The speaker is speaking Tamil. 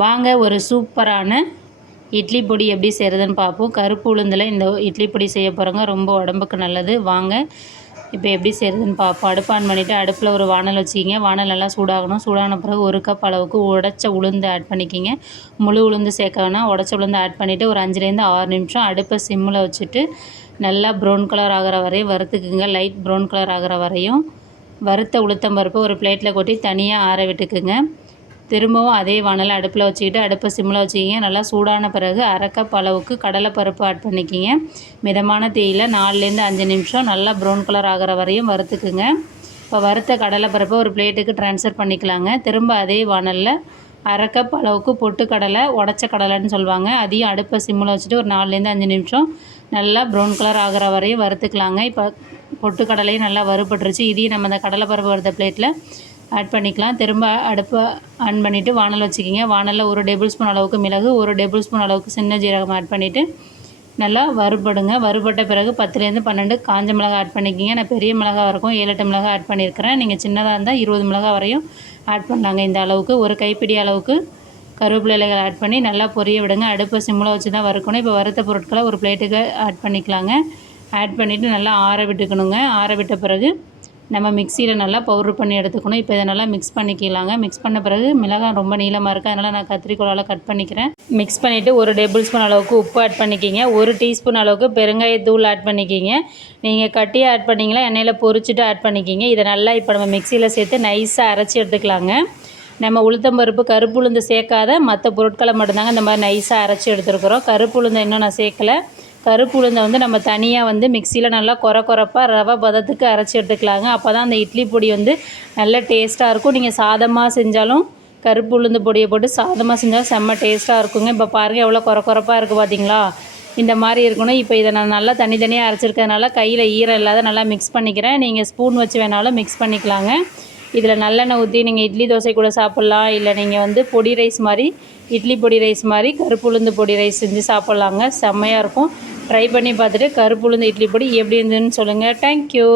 வாங்க ஒரு சூப்பரான இட்லி பொடி எப்படி செய்கிறதுன்னு பார்ப்போம். கருப்பு உளுந்தில் இந்த இட்லி பொடி செய்ய போகிறோங்க. ரொம்ப உடம்புக்கு நல்லது. வாங்க இப்போ எப்படி செய்கிறதுன்னு பார்ப்போம். அடுப்பு ஆன் பண்ணிவிட்டு அடுப்பில் ஒரு வானல் வச்சுக்கிங்க. வானல் நல்லா சூடாகணும். சூடான பிறகு 1 கப் அளவுக்கு உடைச்ச உளுந்து ஆட் பண்ணிக்கிங்க. முழு உளுந்து சேர்க்க வேணாம். உடைச்ச உளுந்து ஆட் பண்ணிவிட்டு ஒரு 5லேருந்து 6 நிமிஷம் அடுப்பை சிம்மில் வச்சுட்டு நல்லா ப்ரௌன் கலர் ஆகிற வரையும் வறுத்துக்குங்க. லைட் ப்ரௌன் கலர் ஆகிற வரையும் வறுத்த உளுத்தம்பருப்பு ஒரு பிளேட்டில் கொட்டி தனியாக ஆற விட்டுக்குங்க. திரும்பவும் அதே வானலை அடுப்பில் வச்சுக்கிட்டு அடுப்பை சிம்மில் வச்சுக்கிங்க. நல்லா சூடான பிறகு 1/2 கப் அளவுக்கு கடலைப்பருப்பு ஆட் பண்ணிக்கிங்க. மிதமான தீயில் 4லேருந்து 5 நிமிஷம் நல்லா ப்ரௌன் கலர் ஆகிற வரையும் வறுத்துக்குங்க. இப்போ வறுத்த கடலைப்பருப்பை ஒரு பிளேட்டுக்கு ட்ரான்ஸ்ஃபர் பண்ணிக்கலாங்க. திரும்ப அதே வானலில் 1/2 கப் அளவுக்கு பொட்டுக்கடலை, உடச்ச கடலைன்னு சொல்லுவாங்க, அதையும் அடுப்பை சிம்மில் வச்சுட்டு ஒரு 4லேருந்து 5 நிமிஷம் நல்லா ப்ரௌன் கலர் ஆகிற வரையும் வறுத்துக்கலாங்க. இப்போ பொட்டுக்கடலையும் நல்லா வறுபட்டுருச்சு. இதையும் நம்ம அந்த கடலைப்பருப்பு வறுத்த பிளேட்டில் ஆட் பண்ணிக்கலாம். திரும்ப அடுப்பை ஆன் பண்ணிவிட்டு வானல் வச்சுக்கிங்க. வானலில் 1 டேபிள் ஸ்பூன் அளவுக்கு மிளகு, 1 டேபிள் ஸ்பூன் அளவுக்கு சின்ன ஜீரகம் ஆட் பண்ணிவிட்டு நல்லா வறுபடுங்க. வறுபட்ட பிறகு 10லேருந்து 12 காஞ்ச மிளகாய் ஆட் பண்ணிக்கிங்க. நான் பெரிய மிளகாய் இருக்கும் 7-8 மிளகாய் ஆட் பண்ணியிருக்கிறேன். நீங்கள் சின்னதாக இருந்தால் 20 மிளகாய் வரையும் ஆட் பண்ணாங்க. இந்த அளவுக்கு ஒரு கைப்பிடி அளவுக்கு கருவேப்பிலை இலைகள் ஆட் பண்ணி நல்லா பொரிய விடுங்க. அடுப்பை சிம்மில் வச்சு தான் வறுக்கணும். இப்போ வறுத்த பொருட்களை ஒரு பிளேட்டுக்கு ஆட் பண்ணிக்கலாங்க. ஆட் பண்ணிவிட்டு நல்லா ஆற விட்டுக்கணுங்க. ஆற விட்ட பிறகு நம்ம மிக்சியில் நல்லா பவுட்ரு பண்ணி எடுத்துக்கணும். இப்போ இதை நல்லா மிக்ஸ் பண்ணிக்கலாங்க. மிக்ஸ் பண்ண பிறகு மிளகாய் ரொம்ப நீளமாக இருக்குது, அதனால் நான் கத்திரிக்கோலால் கட் பண்ணிக்கிறேன். மிக்ஸ் பண்ணிவிட்டு 1 டேபிள் ஸ்பூன் அளவுக்கு உப்பு ஆட் பண்ணிக்கிங்க. 1 டீஸ்பூன் அளவுக்கு பெருங்காயத்தூள் ஆட் பண்ணிக்கிங்க. நீங்கள் கட்டியாக ஆட் பண்ணிங்களா எண்ணெயில் பொரிச்சிட்டு ஆட் பண்ணிக்கிங்க. இதை நல்லா இப்போ நம்ம மிக்சியில் சேர்த்து நைஸாக அரைச்சி எடுத்துக்கலாங்க. நம்ம உளுத்தம்பருப்பு கருப்பு உளுந்து சேர்க்காத மற்ற பொருட்களை மட்டும்தாங்க இந்த மாதிரி நைஸாக அரைச்சி எடுத்துருக்குறோம். கருப்பு உளுந்து இன்னும் நான் சேர்க்கலை. கருப்பு உளுந்தை நம்ம தனியாக மிக்சியில் நல்லா கொரப்பாக ரவை பதத்துக்கு அரைச்சி எடுத்துக்கலாங்க. அப்போ தான் அந்த இட்லி பொடி நல்ல டேஸ்ட்டாக இருக்கும். நீங்கள் சாதமாக செஞ்சாலும் கருப்பு உளுந்து பொடியை போட்டு சாதமாக செஞ்சாலும் செம்ம டேஸ்ட்டாக இருக்குங்க. இப்போ பாருங்கள் எவ்வளோ கொரப்பாக இருக்குது பார்த்தீங்களா? இந்த மாதிரி இருக்கணும். இப்போ இதை நான் நல்லா தனித்தனியாக அரைச்சிருக்கிறதுனால கையில் ஈரம் இல்லாத நல்லா மிக்ஸ் பண்ணிக்கிறேன். நீங்கள் ஸ்பூன் வச்சு வேணாலும் மிக்ஸ் பண்ணிக்கலாங்க. இதில் நல்லெண்ணெய் ஊற்றி நீங்கள் இட்லி தோசை கூட சாப்பிட்லாம். இல்லை நீங்கள் பொடி ரைஸ் மாதிரி இட்லி பொடி ரைஸ் மாதிரி கருப்பு உளுந்து பொடி ரைஸ் செஞ்சு சாப்பிட்லாங்க. செம்மையாக இருக்கும். ட்ரை பண்ணி பார்த்துட்டு கருப்பு உளுந்து இட்லி பொடி எப்படி இருந்ததுன்னு சொல்லுங்கள். தேங்க்யூ.